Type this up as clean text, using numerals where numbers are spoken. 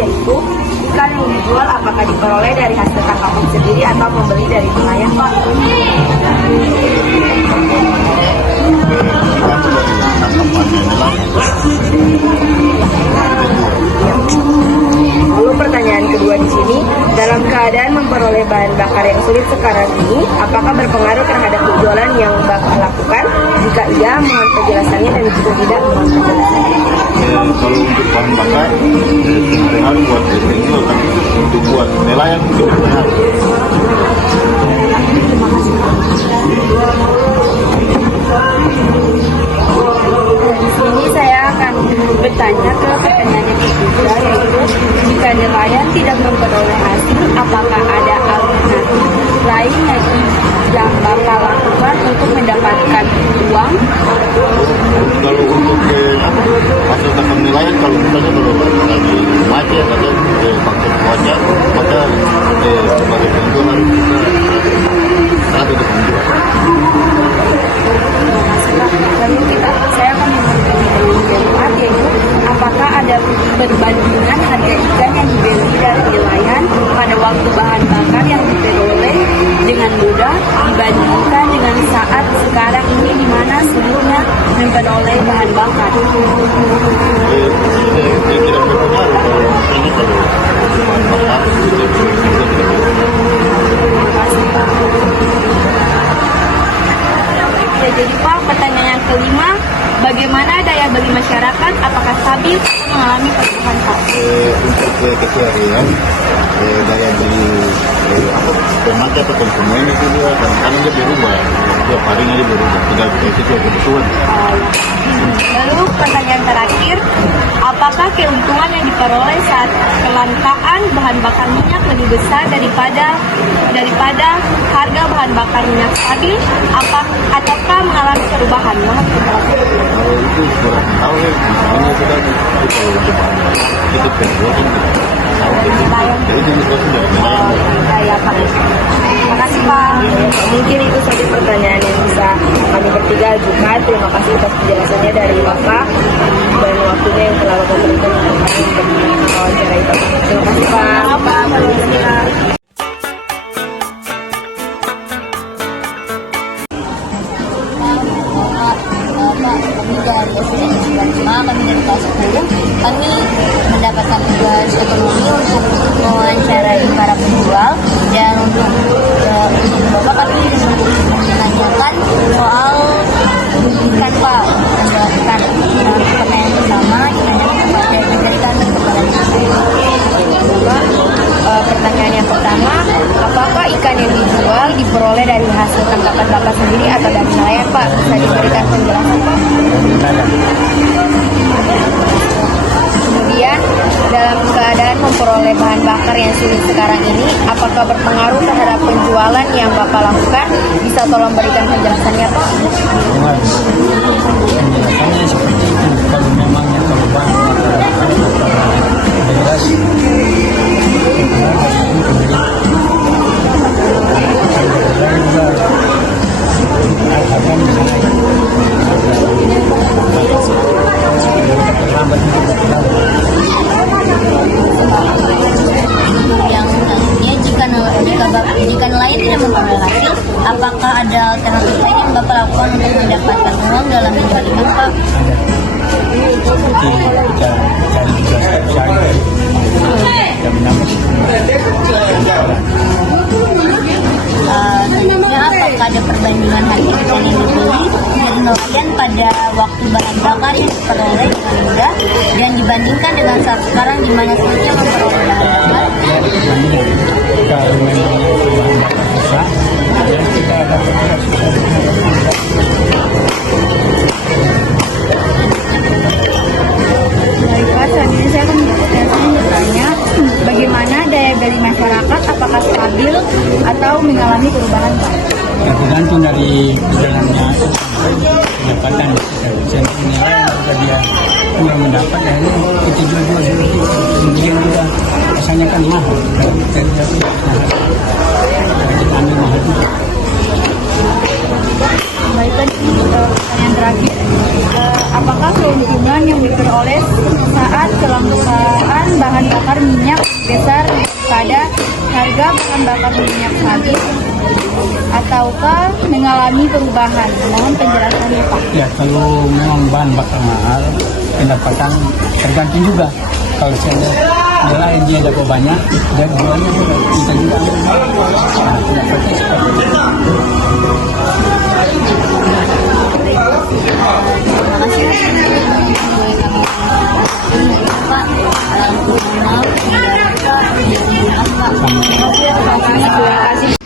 yaitu ikan yang dijual apakah diperoleh dari hasil tangkapan sendiri atau pembeli dari nelayan, Pak? Lalu pertanyaan kedua di sini, dalam keadaan memperoleh bahan bakar yang sulit sekarang ini, apakah berpengaruh terhadap penjualan yang Bapak lakukan? Jika iya, mohon penjelasannya, dan jika tidak, mohon penjelasannya. Kalau untuk bahan bakar, berpengaruh buat penjual, tapi untuk buat nelayan tidak berpengaruh. Di sini saya akan bertanya ke pertanyaan yang ketiga, yaitu jika nelayan tidak memperoleh hasil, apakah ada alternatif lain yang Bapak lakukan untuk mendapatkan uang? Kalau untuk hasil tangkap nelayan, kalau misalnya kalau lagi mati atau faktor cuaca, maka sebagai penjual harus kita ada di penjual. Lalu saya akan memberikan yang keempat, yaitu apakah ada perbandingan harga ikan yang dibeli dari nelayan pada waktu bahan bakar yang diperoleh dengan mudah dibandingkan dengan saat sekarang ini, di mana sulitnya memperoleh bahan bakar? Tidak berpengaruh kalau misalnya kalau bahan bakar Terima kasih, Pak. Ya, jadi Pak, pertanyaan yang kelima, bagaimana daya beli masyarakat? Apakah stabil atau mengalami perubahan, Pak? Untuk keseharian, daya beli pemakai atau konsumen itu dia kadang-kadang dia berubah, tiap harinya dia berubah, tidak sesuai kebutuhan. Lalu pertanyaan terakhir, apakah keuntungan yang diperoleh saat kelangkaan bahan bakar minyak lebih besar daripada harga bahan bakar minyak stabil, ataukah mengalami perubahan? Mohon penjelasan. Itu kurang tahu ya, misalnya kita kalau untuk bahan bakar kita penjual kan jadi sesuatu dari nelayan. Ya, Pak. Terima kasih, Pak. Mungkin itu saja pertanyaan yang bisa kami bertiga ajukan. Terima kasih atas penjelasannya dari Bapak dan waktunya yang telah Bapak berikan untuk kami untuk mewawancarai Bapak. Terima kasih, Pak. Kami dari kelas 10, kami mendapatkan tugas ekonomi untuk mewawancarai para penjual, dan untuk Bapak kami menanyakan soal ikan, Pak. Ikan, pertanyaan pertama ditanyakan kepada Bapak, pertanyaan yang pertama, apakah ikan yang dijual diperoleh dari hasil tangkapan Bapak sendiri atau dari nelayan, Pak? Bisa diberikan penjelasan, Pak? Kemudian, dalam keadaan memperoleh bahan bakar yang sulit sekarang ini, apakah berpengaruh terhadap penjualan yang Bapak lakukan? Bisa tolong berikan penjelasannya, Pak? Penjelasannya seperti itu. Kalau memangnya kalau bahan bakar jelas yang selanjutnya, jika nelayan tidak memperoleh hasil, apakah ada alternatif lain yang Bapak lakukan untuk mendapatkan uang dalam menjual ikan, Pak? seperti kita cari juga cari kita menambah Selanjutnya, apakah ada perbandingan harga ikan yang dibeli dari nelayan pada waktu bahan bakar yang diperoleh dengan mudah dan dibandingkan dengan saat sekarang, di mana sulitnya memperoleh bahan bakar? kalau memang bahan bakar susah, dan kita dapat Baik, Pak. Selanjutnya saya akan bertanya, bagaimana daya beli masyarakat? Apakah stabil atau mengalami perubahan, Pak? tergantung dari jalannya pendapatan. Nilai juga dia kurang mendapat, akhirnya kita jual seperti itu. Kemudian juga rasanya kan mahal, kita ambil mahal juga. Baik, Pak. Pertanyaan terakhir, apakah keuntungan yang diperoleh saat kelangkaan bahan bakar minyak besar pada harga bahan bakar minyak sawit ataukah mengalami perubahan? Mohon penjelasannya, Pak. Ya, kalau memang bahan bakar mahal, pendapatan tergantung juga. Kalau saya nilai dia dapat banyak, dan jualnya juga kita juga. Nah, pendapatnya seperti itu. Terima kasih. Pak, maaf, Pak. Terima kasih.